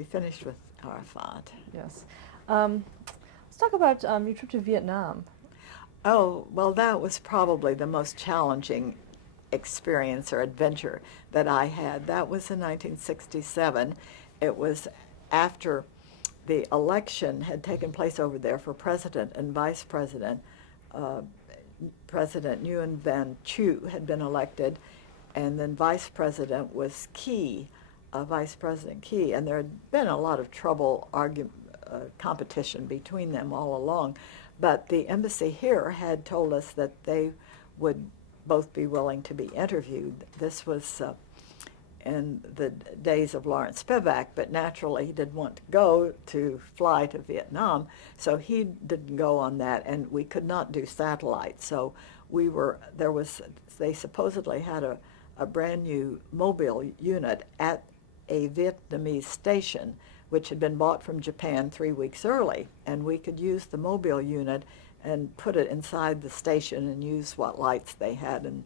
we finished with Arafat. Yes. Let's talk about your trip to Vietnam. Oh, well, that was probably the most challenging experience or adventure that I had. That was in 1967. It was after the election had taken place over there for president and vice president. Uh, President Nguyen Van Chu had been elected, and then Vice President was Key, Vice President Key, and there had been a lot of trouble, competition between them all along. But the embassy here had told us that they would both be willing to be interviewed. This was in the days of Lawrence Spivak, but naturally he didn't want to fly to Vietnam, so he didn't go on that, and we could not do satellite. So they supposedly had a brand new mobile unit at a Vietnamese station, which had been bought from Japan 3 weeks early, and we could use the mobile unit and put it inside the station and use what lights they had and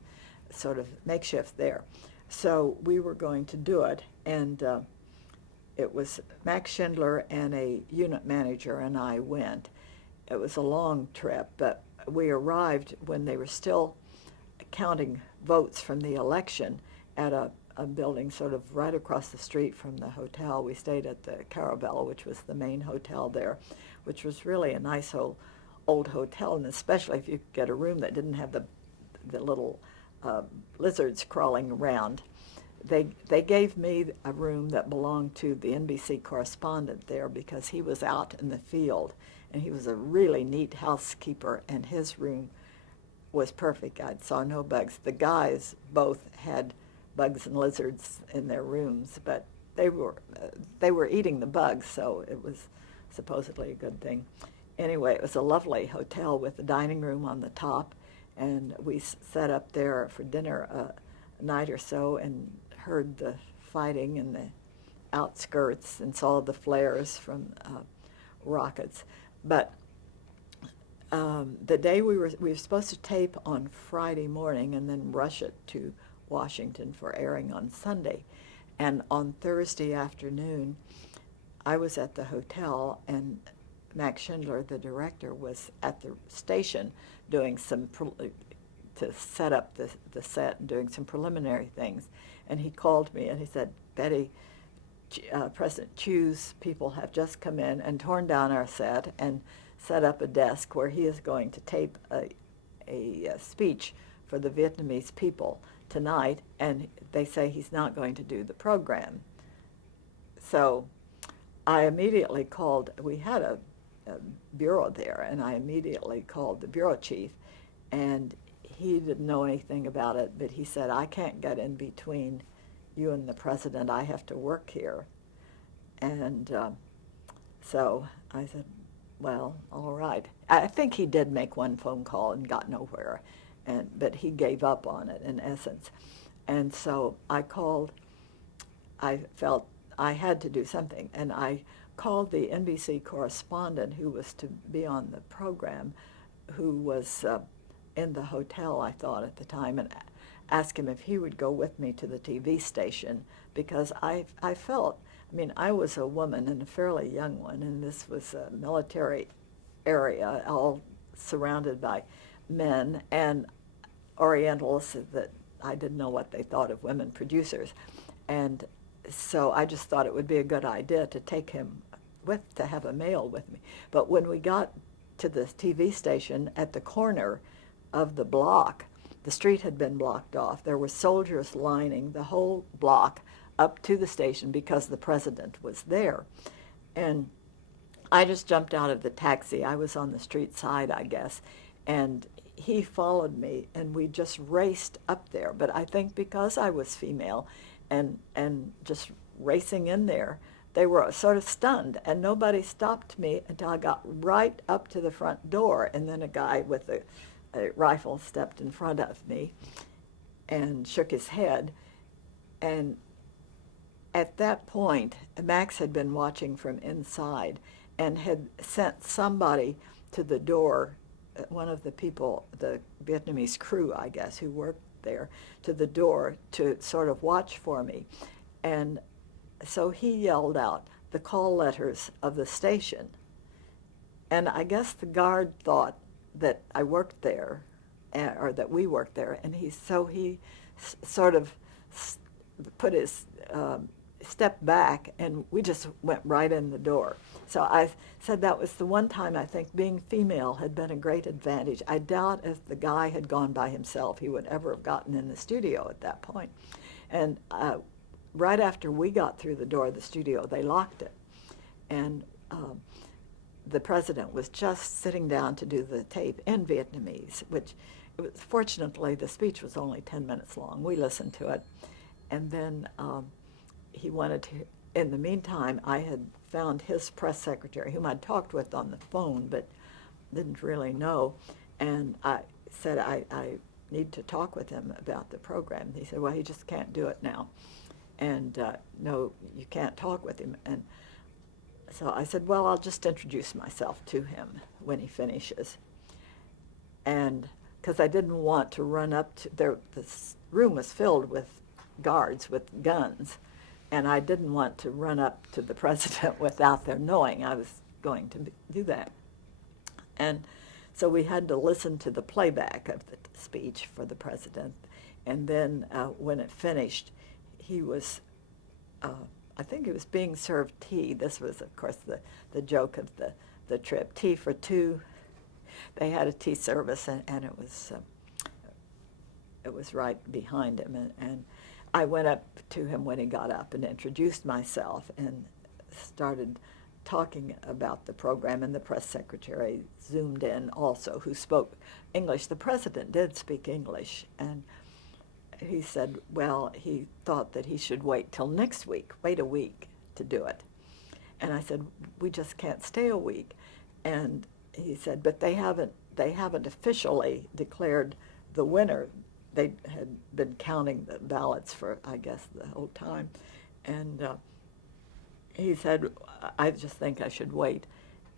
sort of makeshift there. So we were going to do it, and it was Max Schindler and a unit manager and I went. It was a long trip, but we arrived when they were still counting votes from the election at a building sort of right across the street from the hotel. We stayed at the Caravelle, which was the main hotel there, which was really a nice old hotel, and especially if you could get a room that didn't have the little lizards crawling around. They gave me a room that belonged to the NBC correspondent there because he was out in the field, and he was a really neat housekeeper, and his room was perfect. I saw no bugs. The guys both had bugs and lizards in their rooms, but they were eating the bugs, so it was supposedly a good thing. Anyway, it was a lovely hotel with a dining room on the top, and we sat up there for dinner a night or so and heard the fighting in the outskirts and saw the flares from rockets. But the day we were supposed to tape on Friday morning and then rush it to Washington for airing on Sunday. And on Thursday afternoon, I was at the hotel, and Max Schindler, the director, was at the station doing to set up the set and doing some preliminary things. And he called me and he said, "Betty, President Chu's people have just come in and torn down our set and set up a desk where he is going to tape a speech for the Vietnamese people tonight, and they say he's not going to do the program." So I immediately called. We had a bureau there, and I immediately called the bureau chief, and he didn't know anything about it, but he said, "I can't get in between you and the president. I have to work here." And so I said, "Well, all right." I think he did make one phone call and got nowhere, but he gave up on it in essence. And so I called. I felt I had to do something, and I called the NBC correspondent who was to be on the program, who was in the hotel, I thought, at the time, and asked him if he would go with me to the TV station, because I felt, I mean, I was a woman and a fairly young one, and this was a military area, all surrounded by men and Orientals that I didn't know what they thought of women producers. And so I just thought it would be a good idea to take him to have a male with me. But when we got to the TV station at the corner of the block, the street had been blocked off. There were soldiers lining the whole block up to the station because the president was there. And I just jumped out of the taxi. I was on the street side, I guess, and he followed me, and we just raced up there. But I think because I was female and just racing in there, they were sort of stunned, and nobody stopped me until I got right up to the front door, and then a guy with a rifle stepped in front of me and shook his head. And at that point, Max had been watching from inside and had sent somebody to the door, one of the people, the Vietnamese crew, I guess, who worked there, to the door to sort of watch for me. And so he yelled out, the call letters of the station. And I guess the guard thought that I worked there, or that we worked there, and he sort of put his step back, and we just went right in the door. So I said that was the one time I think being female had been a great advantage. I doubt if the guy had gone by himself, he would ever have gotten in the studio at that point. And right after we got through the door of the studio, they locked it. And the president was just sitting down to do the tape in Vietnamese, which fortunately the speech was only 10 minutes long. We listened to it. And then he wanted to, in the meantime, I had found his press secretary, whom I'd talked with on the phone, but didn't really know. And I said, I need to talk with him about the program. He said, well, he just can't do it now. And no, you can't talk with him. And so I said, well, I'll just introduce myself to him when he finishes. And because I didn't want to run up to, this room was filled with guards with guns, and I didn't want to run up to the president without their knowing I was going to do that. And so we had to listen to the playback of the speech for the president. And then when it finished, he was, I think he was being served tea. This was, of course, the joke of the trip. Tea for two. They had a tea service, and it was right behind him. And I went up to him when he got up and introduced myself and started talking about the program, and the press secretary zoomed in also, who spoke English. The president did speak English, and he said, well, he thought that he should wait till next week, wait a week to do it. And I said, we just can't stay a week. And he said, but they haven't officially declared the winner. They had been counting the ballots for, I guess, the whole time. And he said, I just think I should wait.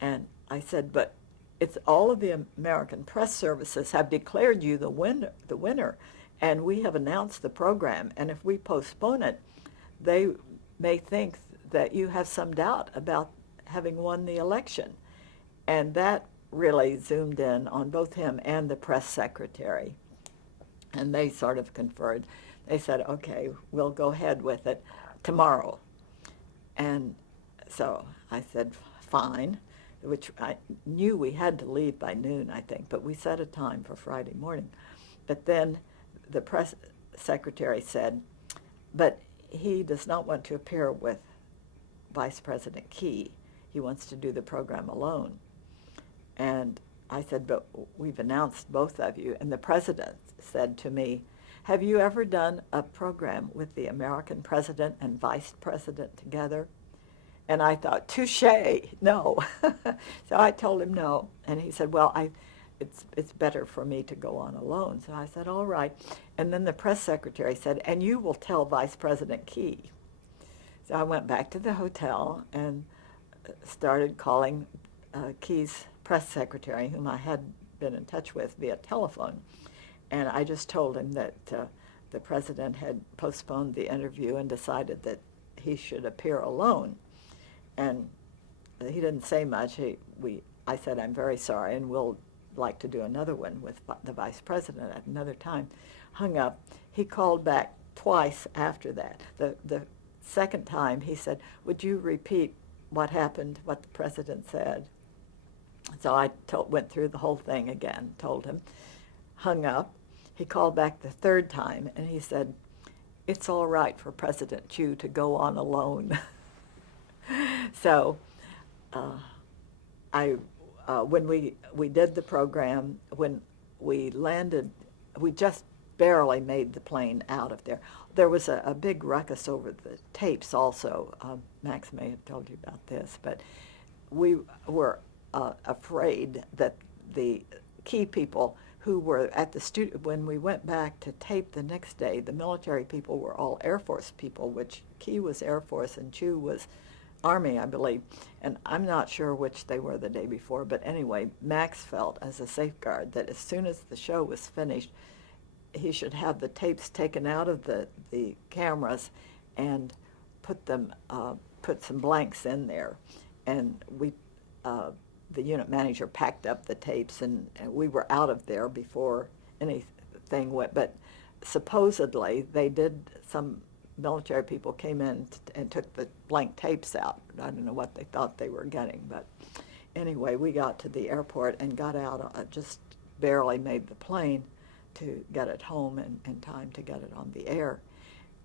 And I said, but it's all of the American press services have declared you the winner, and we have announced the program. And if we postpone it, they may think that you have some doubt about having won the election. And that really zoomed in on both him and the press secretary. And they sort of conferred. They said, okay, we'll go ahead with it tomorrow. And so I said, fine, which I knew we had to leave by noon, I think, but we set a time for Friday morning. But then the press secretary said, but he does not want to appear with Vice President Key. He wants to do the program alone. And I said, but we've announced both of you. And the president said to me, have you ever done a program with the American president and vice president together? And I thought, touche, no. So I told him no. And he said, well, it's better for me to go on alone. So I said, all right. And then the press secretary said, and you will tell Vice President Key. So I went back to the hotel and started calling Key's press secretary, whom I had been in touch with via telephone. And I just told him that the president had postponed the interview and decided that he should appear alone. And he didn't say much. I said, I'm very sorry, and we'll like to do another one with the vice president at another time. Hung up. He called back twice after that. The second time he said, would you repeat what happened, what the president said? So I went through the whole thing again, told him, hung up. He called back the third time, and he said, it's all right for President Chu to go on alone. So when we did the program, when we landed, we just barely made the plane out of there. There was a big ruckus over the tapes also. Max may have told you about this, but we were afraid that the key people who were at the studio, when we went back to tape the next day, the military people were all Air Force people, which Key was Air Force and Chu was Army, I believe. And I'm not sure which they were the day before, but anyway, Max felt as a safeguard that as soon as the show was finished, he should have the tapes taken out of the cameras and put put some blanks in there, and the unit manager packed up the tapes, and we were out of there before anything went. But supposedly they did. Some military people came in and took the blank tapes out. I don't know what they thought they were getting, but anyway, we got to the airport and got out. Just barely made the plane to get it home in time to get it on the air,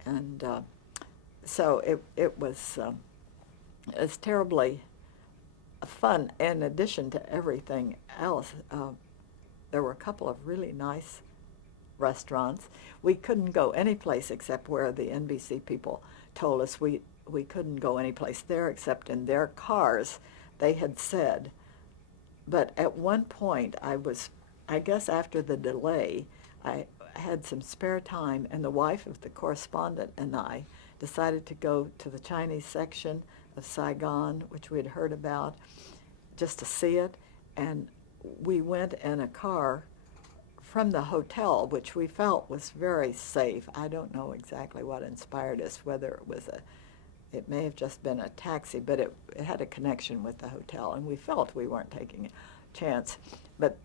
and so it was terribly fun. In addition to everything else, there were a couple of really nice restaurants. We couldn't go any place except where the NBC people told us we couldn't go any place there except in their cars, they had said. But at one point, I guess after the delay, I had some spare time, and the wife of the correspondent and I decided to go to the Chinese section of Saigon, which we had heard about, just to see it. And we went in a car from the hotel, which we felt was very safe. I don't know exactly what inspired us, whether it may have just been a taxi, but it had a connection with the hotel, and we felt we weren't taking a chance. But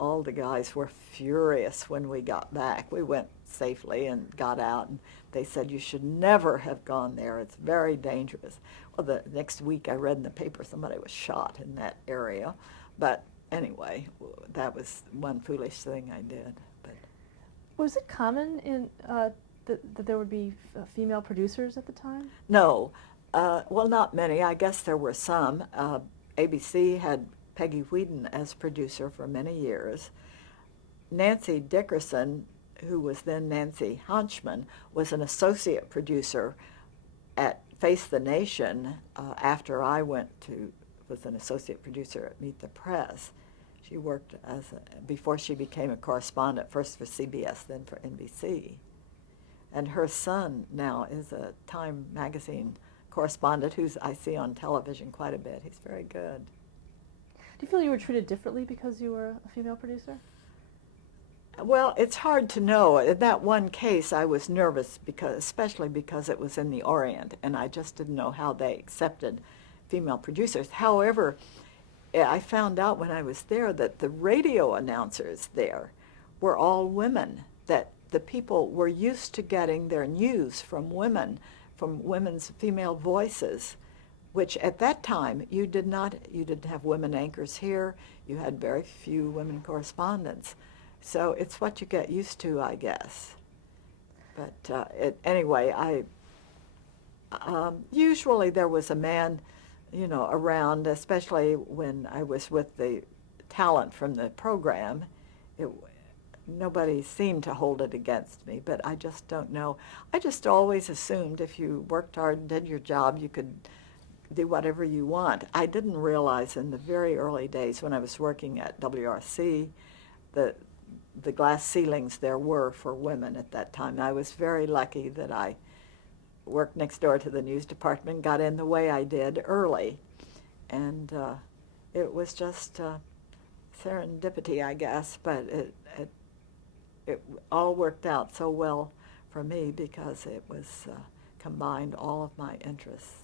all the guys were furious when we got back. We went safely and got out, and they said, "You should never have gone there. It's very dangerous." Well, the next week I read in the paper somebody was shot in that area. But anyway, that was one foolish thing I did. But Was it common that there would be female producers at the time? no, well, not many. I guess there were some. ABC had Peggy Whedon as producer for many years. Nancy Dickerson, who was then Nancy Honchman, was an associate producer at Face the Nation after I was an associate producer at Meet the Press. She worked before she became a correspondent, first for CBS, then for NBC. And her son now is a Time magazine correspondent who I see on television quite a bit. He's very good. Do you feel you were treated differently because you were a female producer? Well, it's hard to know. In that one case, I was nervous, especially because it was in the Orient, and I just didn't know how they accepted female producers. However, I found out when I was there that the radio announcers there were all women, that the people were used to getting their news from women, from women's female voices, which at that time you didn't have women anchors here. You had very few women correspondents. So it's what you get used to, I guess. But anyway, usually there was a man, around, especially when I was with the talent from the program. Nobody seemed to hold it against me, but I just don't know. I just always assumed if you worked hard and did your job, you could do whatever you want. I didn't realize in the very early days when I was working at WRC that the glass ceilings there were for women at that time. I was very lucky that I worked next door to the news department, got in the way I did early. And it was just serendipity, I guess, but it all worked out so well for me because it was combined all of my interests.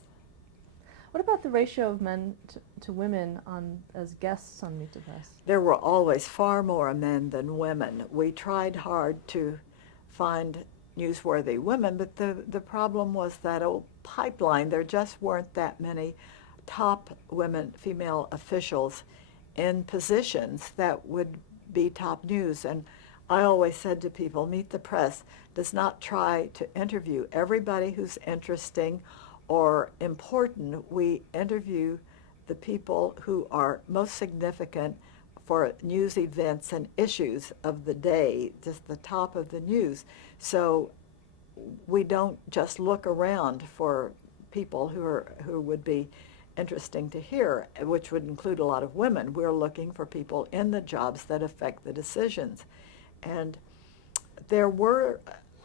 What about the ratio of men to women as guests on Meet the Press? There were always far more men than women. We tried hard to find newsworthy women, but the problem was that old pipeline. There just weren't that many top female officials in positions that would be top news. And I always said to people, Meet the Press does not try to interview everybody who's interesting or important. We interview the people who are most significant for news events and issues of the day, just the top of the news. So we don't just look around for people who would be interesting to hear, which would include a lot of women. We're looking for people in the jobs that affect the decisions. And there was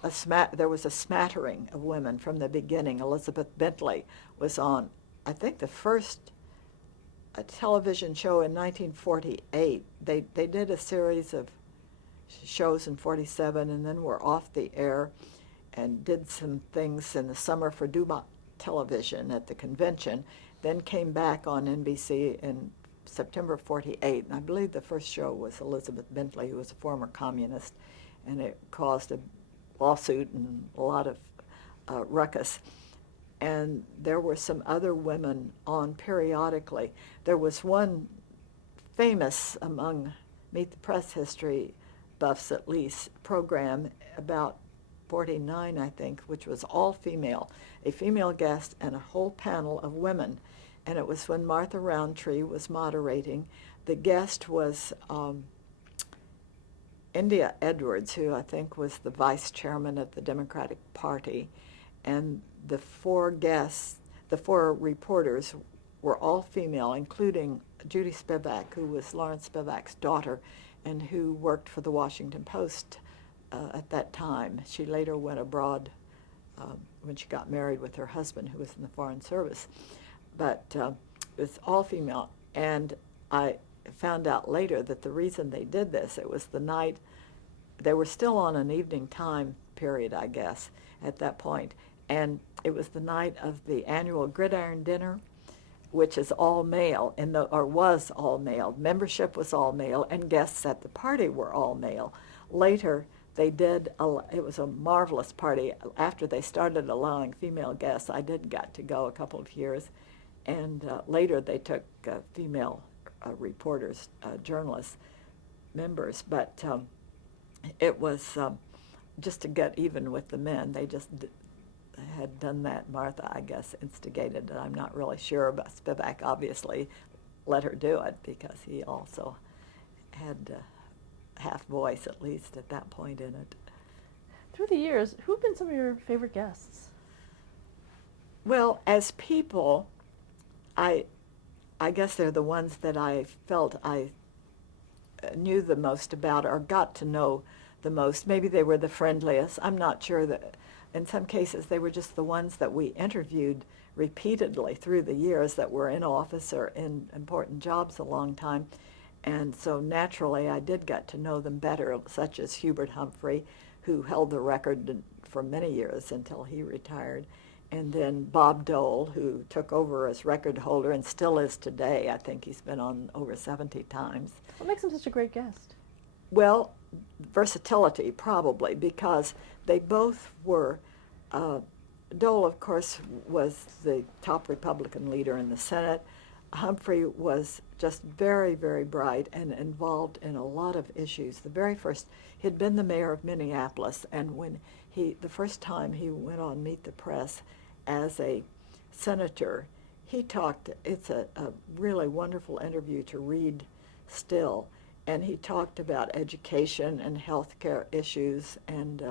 a smattering of women from the beginning. Elizabeth Bentley was on, I think, the first television show in 1948. They did a series of shows in 47 and then were off the air and did some things in the summer for television at the convention, then came back on NBC in September 48, and I believe the first show was Elizabeth Bentley, who was a former communist, and it caused a lawsuit and a lot of ruckus. And there were some other women on periodically. There was one famous among Meet the Press history buffs, at least, program about 49, I think, which was all female, a female guest and a whole panel of women. And it was when Martha Roundtree was moderating. The guest was India Edwards, who I think was the vice chairman of the Democratic Party. And the four guests, the four reporters, were all female, including Judy Spivak, who was Lawrence Spivak's daughter and who worked for the Washington Post at that time. She later went abroad when she got married with her husband, who was in the Foreign Service. But it was all female. And I found out later that the reason they did this, it was the night, they were still on an evening time period, I guess, at that point. And it was the night of the annual Gridiron Dinner, which is all male, or was all male. Membership was all male, and guests at the party were all male. Later, they did, it was a marvelous party. After they started allowing female guests, I did get to go a couple of years. And later they took female reporters, journalists, members. But it was just to get even with the men. They just had done that. Martha, I guess, instigated it. I'm not really sure, but Spivak obviously let her do it because he also had half voice, at least at that point in it. Through the years, who have been some of your favorite guests? Well, as people, I guess they're the ones that I felt I knew the most about or got to know the most. Maybe they were the friendliest. I'm not sure that. In some cases, they were just the ones that we interviewed repeatedly through the years that were in office or in important jobs a long time. And so naturally, I did get to know them better, such as Hubert Humphrey, who held the record for many years until he retired. And then Bob Dole, who took over as record holder and still is today. I think he's been on over 70 times. What makes him such a great guest? Well, versatility, probably, because they both were, Dole, of course, was the top Republican leader in the Senate. Humphrey was just very, very bright and involved in a lot of issues. The very first, he'd been the mayor of Minneapolis, and when the first time he went on Meet the Press as a senator, he talked, it's a really wonderful interview to read still, and he talked about education and healthcare issues and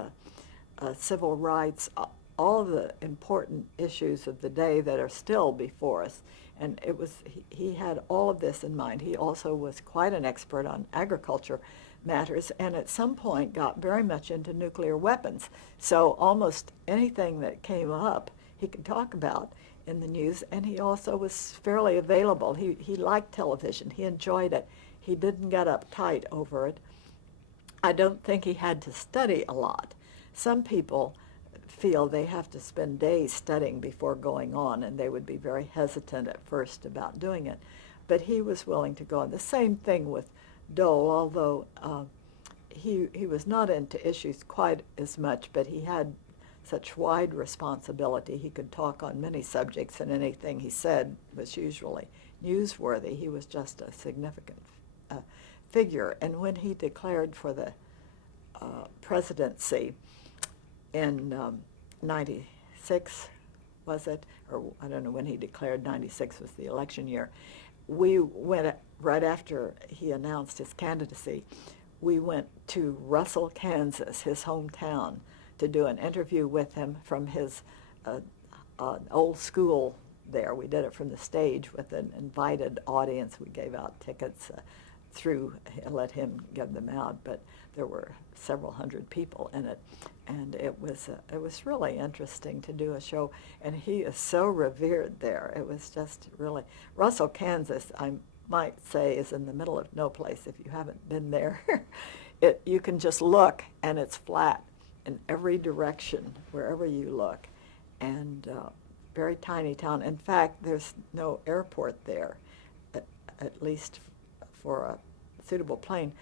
civil rights, all of the important issues of the day that are still before us. And it was, he had all of this in mind. He also was quite an expert on agriculture matters, and at some point got very much into nuclear weapons. So almost anything that came up, he could talk about in the news, and he also was fairly available. He liked television. He enjoyed it. He didn't get uptight over it. I don't think he had to study a lot. Some people feel they have to spend days studying before going on, and they would be very hesitant at first about doing it. But he was willing to go on. The same thing with Dole, although he was not into issues quite as much, but he had such wide responsibility. He could talk on many subjects, and anything he said was usually newsworthy. He was just a significant figure. And when he declared for the presidency in 96, was it? Or I don't know when he declared. 96 was the election year. We went, right after he announced his candidacy, we went to Russell, Kansas, his hometown, to do an interview with him from his old school there. We did it from the stage with an invited audience. We gave out tickets let him give them out, but there were several hundred people in it. And it was really interesting to do a show, and he is so revered there. It was just really, Russell, Kansas, I might say, is in the middle of no place if you haven't been there. You can just look, and it's flat in every direction, wherever you look. And very tiny town. In fact, there's no airport there, at least for a suitable plane.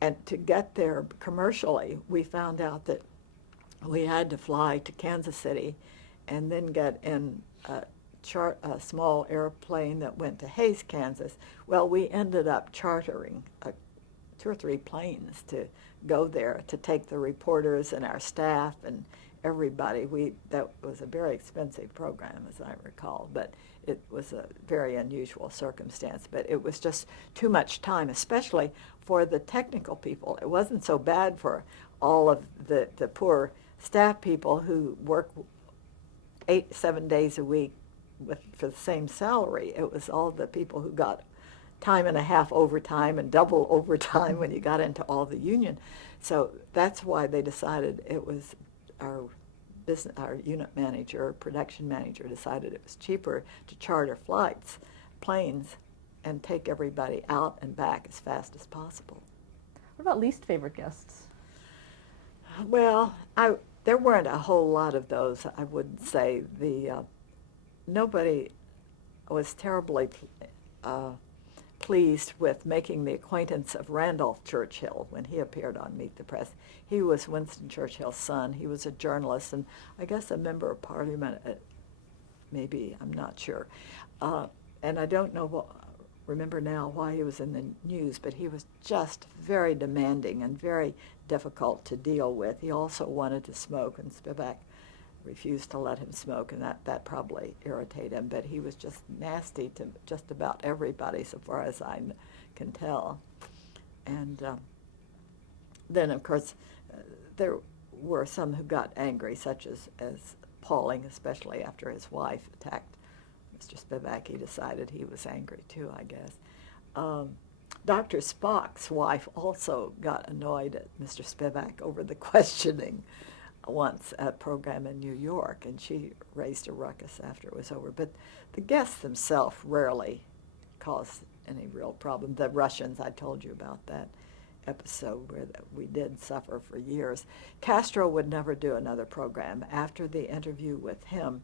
And to get there commercially, we found out that we had to fly to Kansas City and then get in a small airplane that went to Hays, Kansas. Well, we ended up chartering 2 or 3 planes to go there to take the reporters and our staff and everybody. That was a very expensive program, as I recall, but it was a very unusual circumstance. But it was just too much time, especially for the technical people. It wasn't so bad for all of the poor staff people who work 7 days a week for the same salary. It was all the people who got time and a half overtime and double overtime when you got into all the union. So that's why they decided it was our unit manager, production manager decided it was cheaper to charter planes, and take everybody out and back as fast as possible. What about least favorite guests? Well, there weren't a whole lot of those, I would say. Nobody was terribly pleased with making the acquaintance of Randolph Churchill when he appeared on Meet the Press. He was Winston Churchill's son. He was a journalist and I guess a member of Parliament, maybe, I'm not sure. And I don't remember now why he was in the news, but he was just very demanding and very difficult to deal with. He also wanted to smoke, and Spivak refused to let him smoke, and that probably irritated him. But he was just nasty to just about everybody, so far as I can tell. And then, of course, there were some who got angry, such as Pauling, especially after his wife attacked Mr. Spivak. He decided he was angry too, I guess. Dr. Spock's wife also got annoyed at Mr. Spivak over the questioning once at a program in New York, and she raised a ruckus after it was over. But the guests themselves rarely caused any real problem. The Russians, I told you about that episode where we did suffer for years. Castro would never do another program. After the interview with him,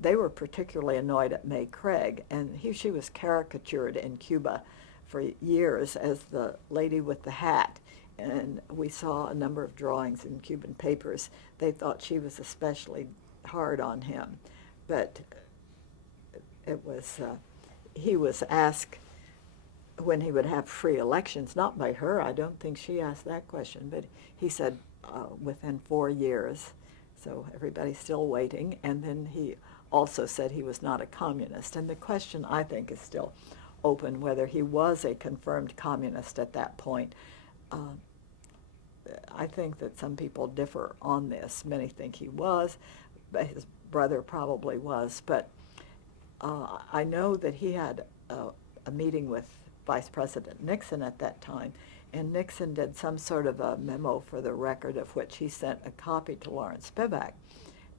they were particularly annoyed at May Craig, and she was caricatured in Cuba for years as the lady with the hat. And we saw a number of drawings in Cuban papers. They thought she was especially hard on him. But it was, he was asked when he would have free elections, not by her, I don't think she asked that question, but he said within 4 years. So everybody's still waiting. And then he also said he was not a communist. And the question, I think, is still open whether he was a confirmed communist at that point. I think that some people differ on this. Many think he was, but his brother probably was. But I know that he had a meeting with Vice President Nixon at that time, and Nixon did some sort of a memo for the record, of which he sent a copy to Lawrence Spivak.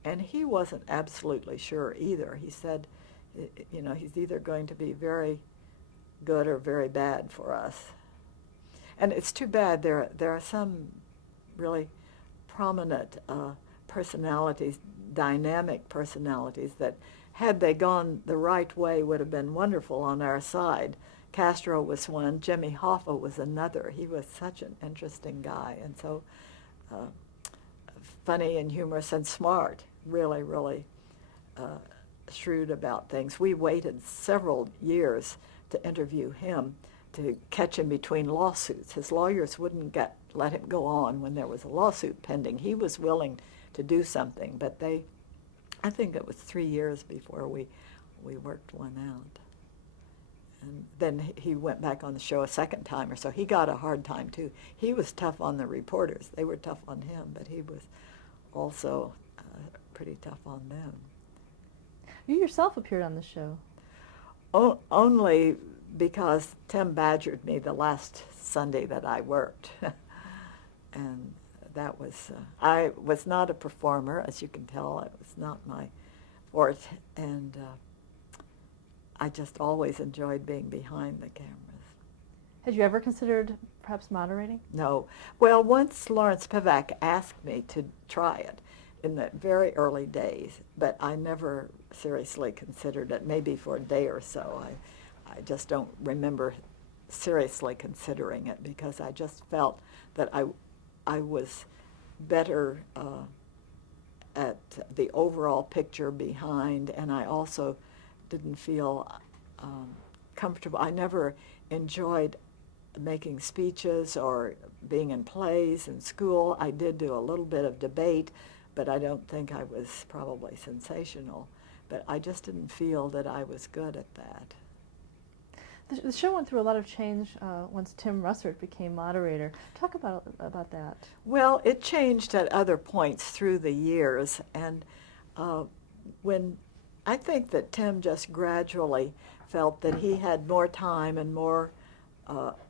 And he wasn't absolutely sure either. He said, you know, he's either going to be very good or very bad for us. And it's too bad there are some really prominent personalities, dynamic personalities, that had they gone the right way would have been wonderful on our side. Castro was one. Jimmy Hoffa was another. He was such an interesting guy and so funny and humorous and smart, really, really shrewd about things. We waited several years to interview him, to catch him between lawsuits. His lawyers wouldn't let him go on when there was a lawsuit pending. He was willing to do something, but I think it was 3 years before we worked one out. And then he went back on the show a second time or so. He got a hard time too. He was tough on the reporters. They were tough on him, but he was also pretty tough on them. You yourself appeared on the show. Only because Tim badgered me the last Sunday that I worked. And that was, I was not a performer, as you can tell. It was not my forte. And I just always enjoyed being behind the cameras. Had you ever considered perhaps moderating? No. Well, once Lawrence Spivak asked me to try it. in the very early days, but I never seriously considered it, maybe for a day or so. I just don't remember seriously considering it because I just felt that I was better at the overall picture behind, and I also didn't feel comfortable. I never enjoyed making speeches or being in plays in school. I did do a little bit of debate, but I don't think I was probably sensational. But I just didn't feel that I was good at that. The show went through a lot of change once Tim Russert became moderator. Talk about that. Well, it changed at other points through the years, and when I think that Tim just gradually felt that he had more time and more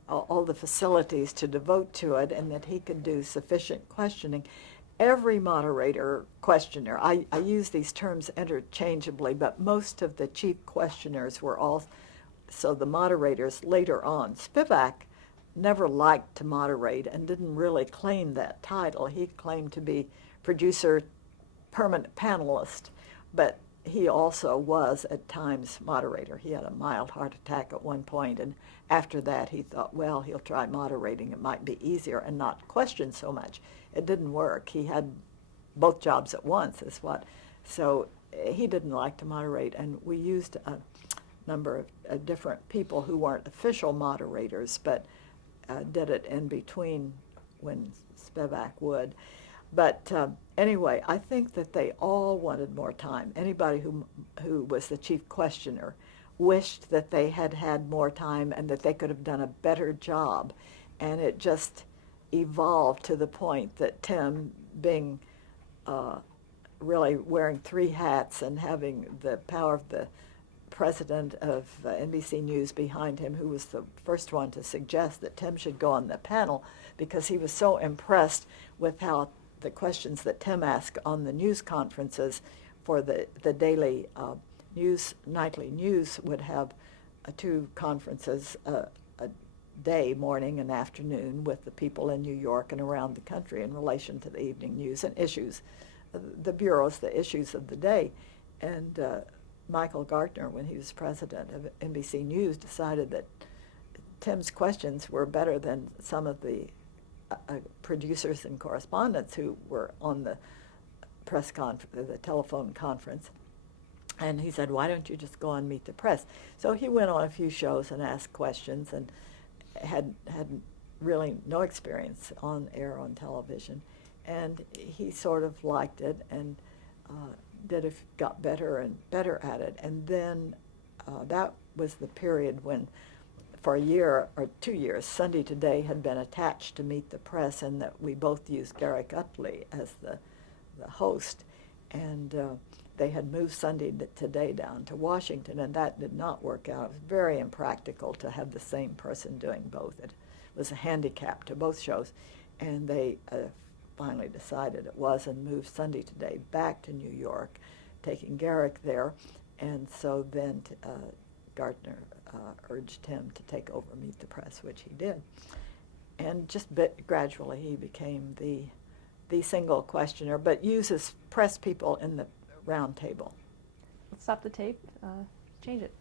all the facilities to devote to it, and that he could do sufficient questioning. Every moderator, questioner, I use these terms interchangeably, but most of the chief questioners were all, so the moderators later on. Spivak never liked to moderate and didn't really claim that title. He claimed to be producer, permanent panelist, but he also was at times moderator. He had a mild heart attack at one point, and after that he thought, well, he'll try moderating. It might be easier and not question so much. It didn't work. He had both jobs at once, is what. So he didn't like to moderate, and we used a number of different people who weren't official moderators, but did it in between when Spivak would. But anyway, I think that they all wanted more time. Anybody who was the chief questioner wished that they had had more time and that they could have done a better job. And it just evolved to the point that Tim, being really wearing three hats and having the power of the president of NBC News behind him, who was the first one to suggest that Tim should go on the panel because he was so impressed with how the questions that Tim asked on the news conferences for the daily nightly news would have two conferences a day, morning and afternoon, with the people in New York and around the country in relation to the evening news and issues, the bureaus, the issues of the day. And Michael Gartner, when he was president of NBC News, decided that Tim's questions were better than some of the producers and correspondents who were on the the telephone conference. And he said, why don't you just go and meet the press? So he went on a few shows and asked questions, and had really no experience on air on television. And he sort of liked it and got better and better at it. And then that was the period when, for a year or 2 years, Sunday Today had been attached to Meet the Press, and that we both used Garrick Utley as the host. And they had moved Sunday Today down to Washington, and that did not work out. It was very impractical to have the same person doing both. It was a handicap to both shows. And they finally decided it was, and moved Sunday Today back to New York, taking Garrick there. And so then Gartner urged him to take over Meet the Press, which he did. And just gradually he became the single questioner, but uses press people in the round table. Let's stop the tape, change it.